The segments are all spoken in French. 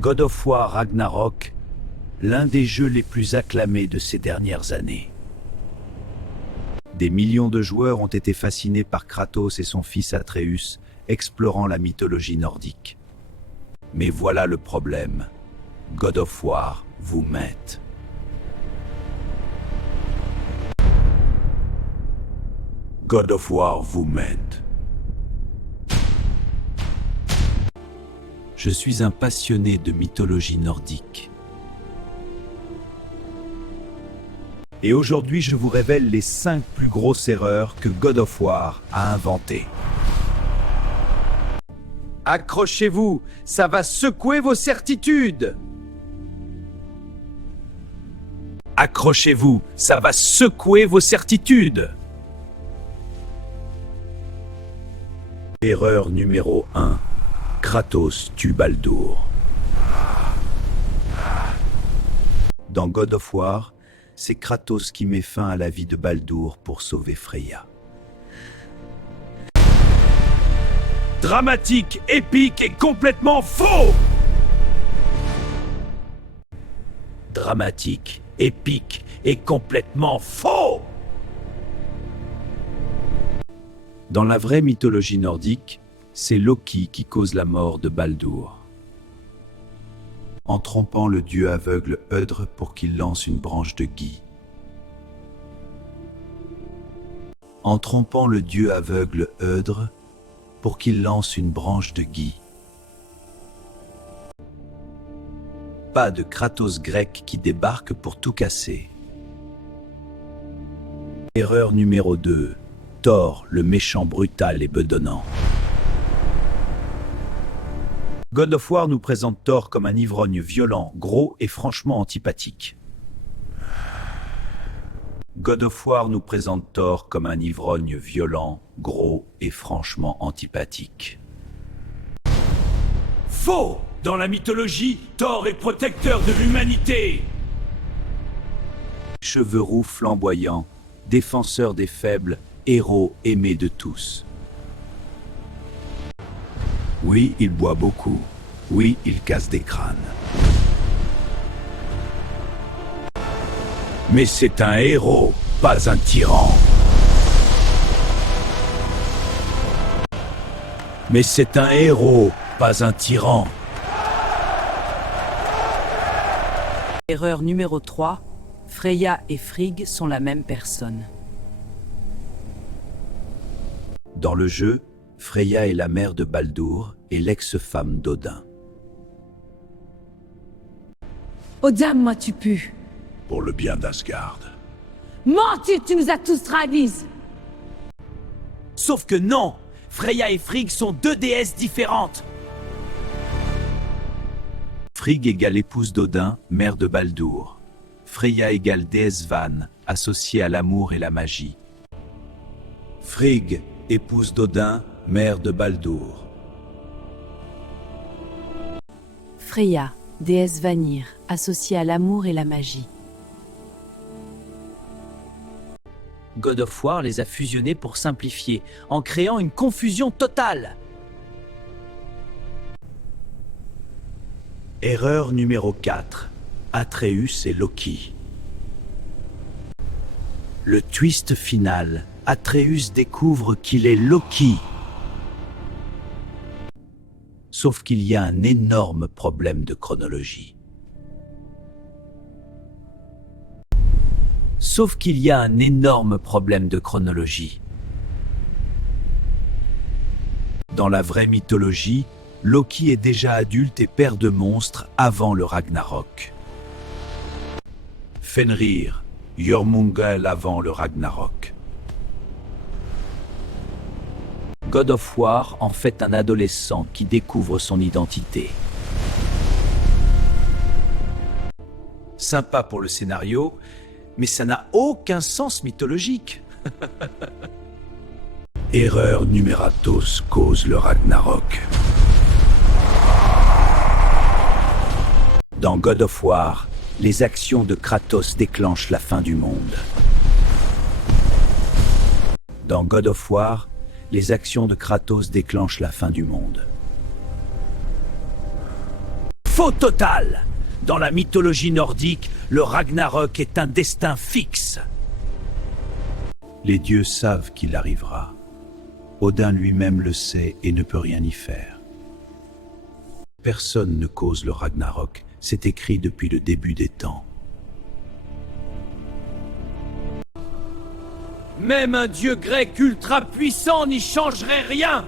God of War Ragnarok, l'un des jeux les plus acclamés de ces dernières années. Des millions de joueurs ont été fascinés par Kratos et son fils Atreus, explorant la mythologie nordique. Mais voilà le problème. God of War vous mette. God of War vous mette. Je suis un passionné de mythologie nordique. Et aujourd'hui, je vous révèle les 5 plus grosses erreurs que God of War a inventées. Accrochez-vous, ça va secouer vos certitudes. Accrochez-vous, ça va secouer vos certitudes. Erreur numéro 1. Kratos tue Baldur. Dans God of War, c'est Kratos qui met fin à la vie de Baldur pour sauver Freya. Dramatique, épique et complètement faux! Dramatique, épique et complètement faux! Dans la vraie mythologie nordique, c'est Loki qui cause la mort de Baldur. En trompant le dieu aveugle Hödr pour qu'il lance une branche de gui. En trompant le dieu aveugle Hödr pour qu'il lance une branche de gui. Pas de Kratos grec qui débarque pour tout casser. Erreur numéro 2. Thor, le méchant brutal et bedonnant. God of War nous présente Thor comme un ivrogne violent, gros et franchement antipathique. God of War nous présente Thor comme un ivrogne violent, gros et franchement antipathique. Faux! Dans la mythologie, Thor est protecteur de l'humanité! Cheveux roux flamboyants, défenseur des faibles, héros aimé de tous. Oui, il boit beaucoup. Oui, il casse des crânes. Mais c'est un héros, pas un tyran. Mais c'est un héros, pas un tyran. Erreur numéro 3. Freya et Frigg sont la même personne. Dans le jeu, Freya est la mère de Baldur et l'ex-femme d'Odin. Odin, moi tu pues. Pour le bien d'Asgard. Menti, tu nous as tous trahis. Sauf que non! Freya et Frigg sont deux déesses différentes! Frigg égale épouse d'Odin, mère de Baldur. Freya égale déesse Van, associée à l'amour et la magie. Frigg, épouse d'Odin, mère de Baldur. Freya, déesse Vanir, associée à l'amour et la magie. God of War les a fusionnés pour simplifier, en créant une confusion totale. Erreur numéro 4. Atreus et Loki. Le twist final, Atreus découvre qu'il est Loki. Sauf qu'il y a un énorme problème de chronologie. Sauf qu'il y a un énorme problème de chronologie. Dans la vraie mythologie, Loki est déjà adulte et père de monstres avant le Ragnarok. Fenrir, Jormungandr avant le Ragnarok. God of War en fait un adolescent qui découvre son identité. Sympa pour le scénario, mais ça n'a aucun sens mythologique. Erreur numératos cause le Ragnarok. Dans God of War, les actions de Kratos déclenchent la fin du monde. Dans God of War, les actions de Kratos déclenchent la fin du monde. Faux total! Dans la mythologie nordique, le Ragnarok est un destin fixe. Les dieux savent qu'il arrivera. Odin lui-même le sait et ne peut rien y faire. Personne ne cause le Ragnarok, c'est écrit depuis le début des temps. Même un dieu grec ultra puissant n'y changerait rien.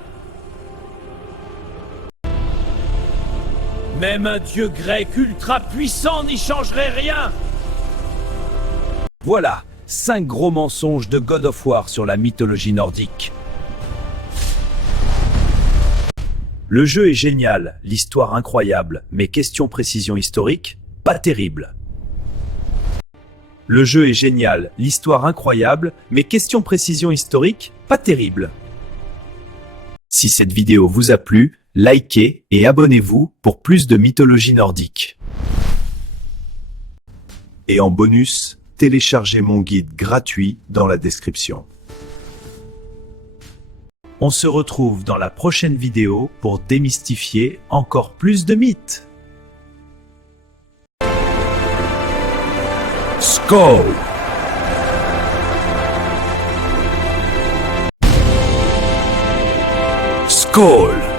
Même un dieu grec ultra puissant n'y changerait rien. Voilà, 5 gros mensonges de God of War sur la mythologie nordique. Le jeu est génial, l'histoire incroyable, mais question précision historique, pas terrible. Le jeu est génial, l'histoire incroyable, mais question précision historique, pas terrible. Si cette vidéo vous a plu, likez et abonnez-vous pour plus de mythologie nordique. Et en bonus, téléchargez mon guide gratuit dans la description. On se retrouve dans la prochaine vidéo pour démystifier encore plus de mythes. Skål! Skål!